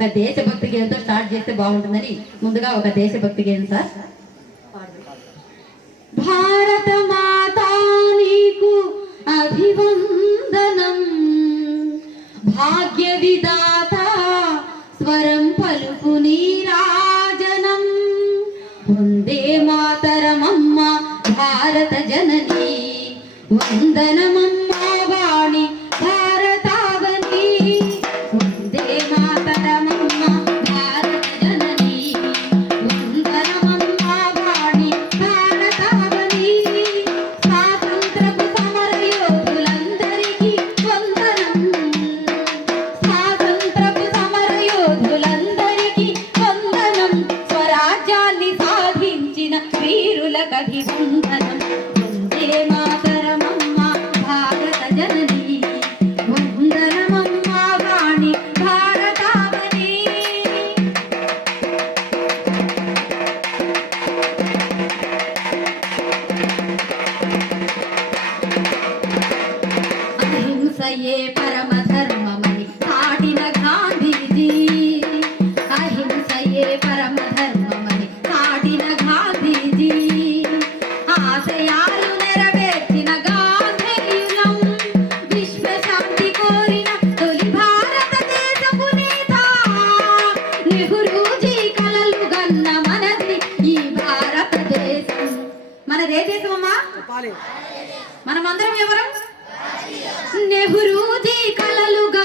ఒక దేశభక్తి గేయంతో స్టార్ట్ చేస్తే బాగుంటుందని ముందుగా ఒక దేశభక్తి గేయం సార్. భారత మాత నీకు అభివందనం. భాగ్య విదాత స్వరం పలుకు నీరాజనం. వందే మాతరమమ్మ భారత జనని. వందనమమ్మ అహింసయే పరమ ధర్మమని పాడిన గాంధీజీ. అహింసయే పరమ ధర్మమని పాడిన గాంధీజీ. ఆశయాలు నెరవేర్చిన గాంధీయులం విశ్వశాంతి కోరిన తొలి భారతదేశపు నేత. నెహ్రూజీ కలలు గన్న మనది ఈ భారతదేశం. మనదే దేశమమ్మా మనమందరం ఎవరం? నెహ్రూది కళలుగా